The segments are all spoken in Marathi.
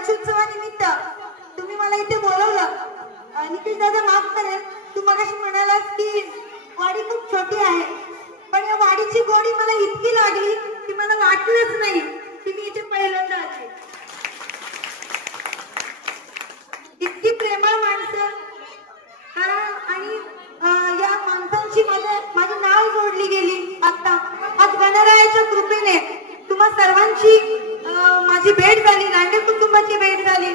गणेशोत्सवानिमित्त तुम्ही मला इथे बोलवलं. निखिल दादा माफ करेल, तू मगाशी म्हणालास की वाडी खूप छोटी आहे, पण या वाडीची गोडी मला इतकी लागली की मला वाटलंच नाही की मी इथे पहिल्यांदा आले. इतकी प्रेमळ माणसं आणि या माणसांची माझी नाव जोडली गेली. आता आज गणरायाच्या कृपेने तुम्हा सर्वांची माझी भेट झाली, लांडे कुटुंबाची भेट झाली.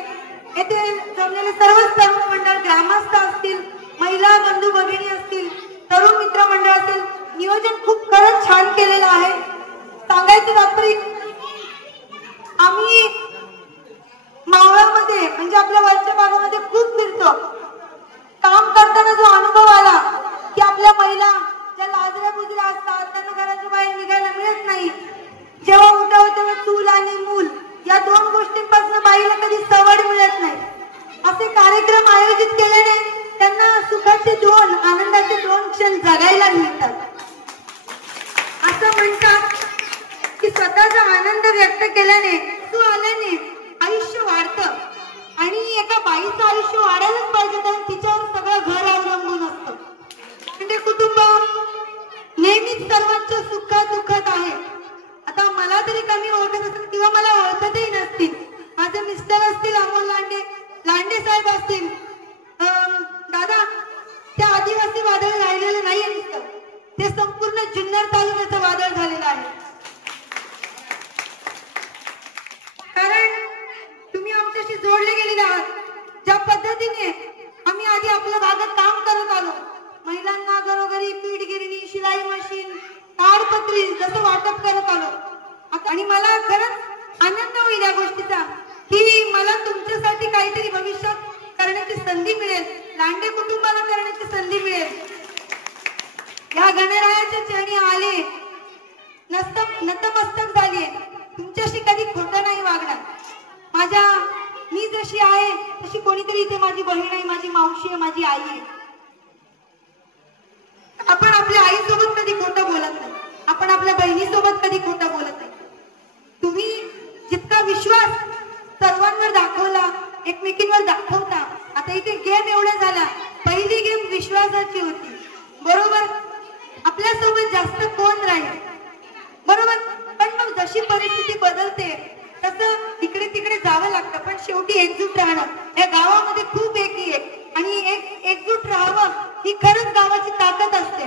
येथे जमलेले सर्वच तरुण मंडळ, ग्रामस्थ असतील, महिला बंधू भगिनी असतील, तरुण मित्र मंडळ असेल, नियोजन खूप खरंच छान केलेलं आहे. सांगायचं तात्पर्य, आम्ही मावळामध्ये म्हणजे आपल्या वरच्या भागामध्ये खूप फिरतो. काम करताना जो अनुभव आला की आपल्या महिला ज्या लाजऱ्या बुजऱ्या असतात त्यांना घराच्या बाहेर निघायला मिळत नाही. जेव्हा उठावं तेव्हा चूल आणि मूल या दोन गोष्टींपासून बाईला कधी सवड मिळत नाही. असे कार्यक्रम आयोजित केल्याने त्यांना सुखाचे दोन, आनंदाचे दोन क्षण जगायला मिळतात. असं म्हणतात की स्वतःचा आनंद व्यक्त केल्याने, तू आल्याने आयुष्य वाढतं. आणि एका बाईचं आयुष्य वाढायलाच पाहिजे, कारण तिच्यावर सगळं घर अवलंबून असतं. म्हणजे कुटुंब नेहमीच सर्वांच्या सुखात दुःखात आहे. आता मला तरी कमी ओळखत असेल किंवा मला ओळखतही नसतील, माझे मिस्टर असतील अमोल लांडे, लांडे साहेब असतील, दादा ते आदिवासी वादळ राहिलेलं नाहीये नुसतं, ते संपूर्ण जुन्नर तालुक्याचं वादळ झालेलं आहे. कारण तुम्ही आमच्याशी जोडले गेलेले आहात. ज्या पद्धतीने आम्ही आधी आपल्या भागात काम करत आलो, महिलांना घरोघरी पीठ गिरणी, शिलाई मशीन, ताडपत्री जसं वाटप करत आलो, आणि मला खरंच आनंद होईल या गोष्टीचा की मला तुमच्यासाठी काहीतरी भविष्यात करण्याची संधी मिळेल, लांडे कुटुंबाला करण्याची संधी मिळेल. या गणरायाच्या चरणी आले, नतमस्तक झाले, तुमच्याशी कधी खोटं नाही वागणार. मी जशी आहे तशी कोणीतरी इथे माझी बहीण आहे, माझी मावशी आहे, माझी आई आहे. आपण आपल्या आईसोबत कधी खोटं बोलत नाही, आपण आपल्या बहिणीसोबत कधी खोटं बोलत नाही. तुम्ही जितका विश्वास सर्वांवर दाखवला, एकमेकींवर दाखवता. आता इथे गेम एवढ्या झाल्या, पहिली गेम विश्वासाची होती, बरोबर. आपल्यासोबत जास्त कोण राहील, बरोबर. पण मग जशी परिस्थिती बदलते तसं इकडे तिकडे जावं लागतं, पण शेवटी एकजूट राहणं. या गावामध्ये खूप एकी आहे आणि एकजूट राहावं ही खरंच गावाची ताकद असते.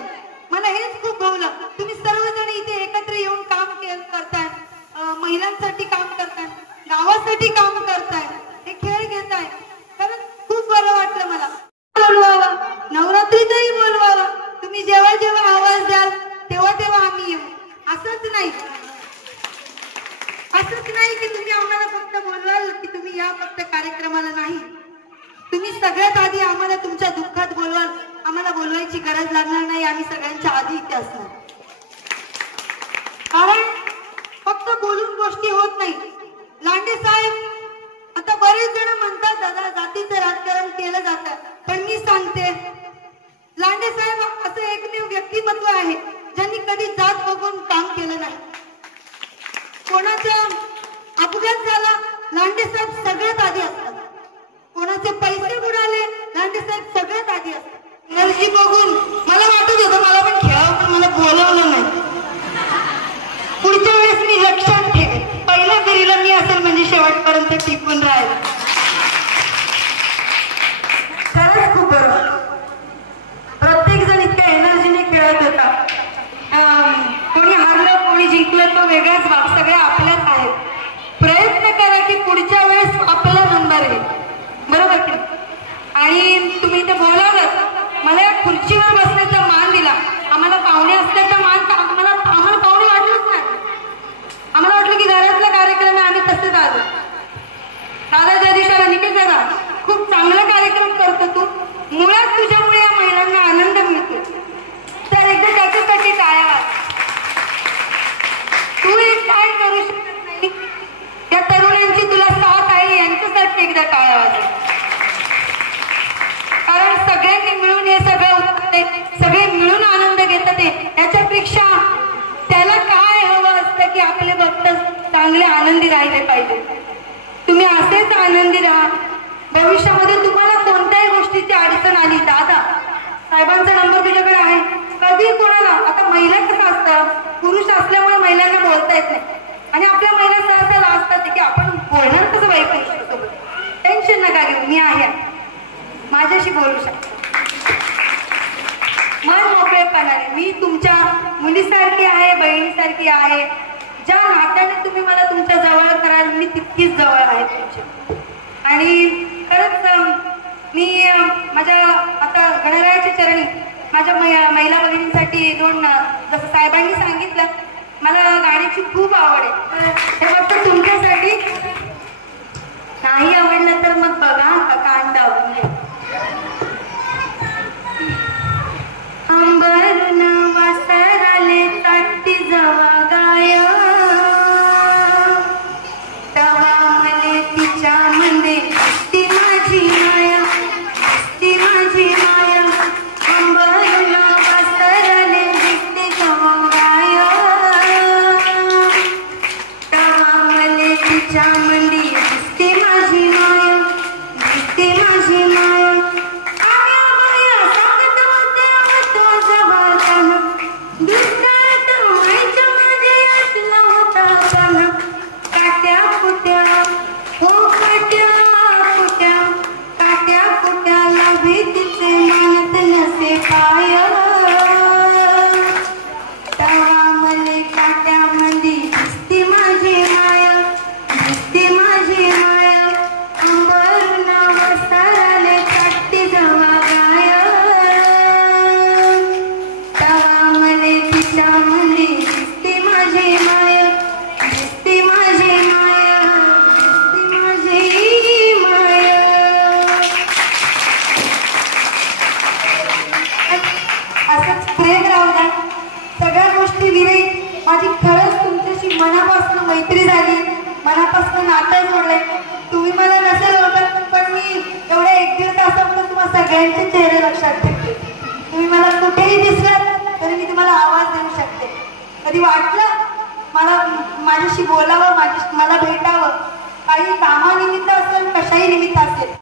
मला हेच खूप भावलं, तुम्ही सर्वजण इथे एकत्र येऊन काम करताय, महिलांसाठी काम करताय, गावासाठी काम करताय, हे खेळ घेताय. खरंच खूप बरं वाटलं मला. बोलवावं, नवरात्रीतही बोलवावं. तुम्ही जेव्हा जेव्हा आवाज द्याल तेव्हा तेव्हा आम्ही येऊ. असंच नाही की तुम्ही आम्हाला फक्त बोलवाल की तुम्ही या फक्त कार्यक्रमाला नाही. तुम्ही सगळ्यात आधी आम्हाला तुमच्या दुःखात बोलवाल. आम्हाला बोलवायची गरज लागणार नाही, आम्ही सगळ्यांच्या आधी इथे असणार. कारण फक्त बोलून गोष्टी होत नाही. लांडे साहेब, आता बरेच जण म्हणतात दादा जातीचं राजकारण केलं जातं, पण मी सांगते लांडे साहेब असं एकमेव व्यक्तिमत्व आहे ज्यांनी कधी जात बघून काम केलं नाही. कोणाचा अपघात झाला, लांडे साहेब सगळ्यात आधी असतात. कोणाचे पैसे बुडाले, लांडे साहेब सगळ्यात आधी असतात. एनर्जी बघून मला वाटत होतं मला पण खेळावं, पण मला बोलवलं नाही. पुढच्या वेळेस मी लक्षात ठेवेल, पहिल्या फेरीला मी असेल म्हणजे शेवटपर्यंत टिकून राहील. खरंच खूप बरोबर. प्रत्येक जण इतक्या एनर्जीने खेळत होता. कोणी हारलं कोणी जिंकलं तो वेगळाच भाग, सगळे आपल्याच आहेत. प्रयत्न करा की पुढच्या वेळेस आपला नंबर आहे, बरोबर की. आणि तुम्ही इथे बोलावलं, मला या खुर्चीवर बसण्याचा मान दिला. आम्हाला पाहुणे असल्याचा मान आम्हाला पाहुणे वाटलंच नाही. आम्हाला वाटलं की घरातला कार्यक्रम आहे, आम्ही तसंच आलो. दादा ज्या दिवसाला निघत दादा खूप चांगला कार्यक्रम करतो तू, मुळात तुझ्यामुळे या महिलांना आनंद मिळतो. तर एकदा त्याच्यासाठी टाळ्या वाज. तू एक काय करू शकत नाही, त्या तरुणांची तुला साथ आहे, यांच्यासाठी एकदा टाळ्या वाज. कारण सगळ्यांनी मिळून हे सगळं उत्तर, सगळे मिळून आनंद घेतात. याच्यापेक्षा त्याला काय हवं असतं की आपले भक्त चांगले आनंदी राहिले पाहिजे. तुम्ही असेच आनंद आनंदी राहा. भविष्यामध्ये तुम्हाला कोणत्याही गोष्टीची अडचण आली, दादा साहेबांचा नंबर तुझ्याकडे आहे. कधी कोणाला, आता महिला कसं असतं, पुरुष असल्यामुळे महिलांना बोलता येत नाही आणि आपल्या महिला सहसा असतात की आपण बोलणार कसं बाई पुरुषासोबत. टेन्शन नका घेऊ, मी आहे, माझ्याशी बोलू शकतो मन मोकळेपणाने. मी तुमच्या मुलीसारखी आहे, बहिणीसारखी आहे. ज्या नात्याने तुम्ही मला तुमच्या जवळ कराल मी तितकीच जवळ आहे तुमच्या. आणि खरंच मी माझ्या आता गणरायाच्या चरणी माझ्या महिला भगिनींसाठी दोन, जसं साहेबांनी सांगितलं, मला गाण्याची खूप आवड आहे. तर हे फक्त तुमच्यासाठी. नाही आवडलं तर मग बघा कान दाबून घ्या. अंबरून वासराले ताटी जवा गाय, तवा मले तिच्या मध्ये ती माझी माया, ती माझी माया. अंबरून वासराले दिसते जवा गाय, तवा मले तिच्या मध्ये दिसते माझी माया, दिसते माझी माया. माझी खरंच तुमच्याशी मनापासून मैत्री झाली, मनापासून नातं जोडलंय. तुम्ही मला नसेल ओळखत, पण मी एवढ्या 1-1.5 तासामध्ये तुम्हाला सगळ्यांचे चेहरे लक्षात ठेवते. तुम्ही मला कुठेही दिसलात तरी मी तुम्हाला आवाज देऊ शकते. कधी वाटलं मला माझ्याशी बोलावं, मला भेटावं, काही कामानिमित्त असेल, कशाही निमित्त असेल,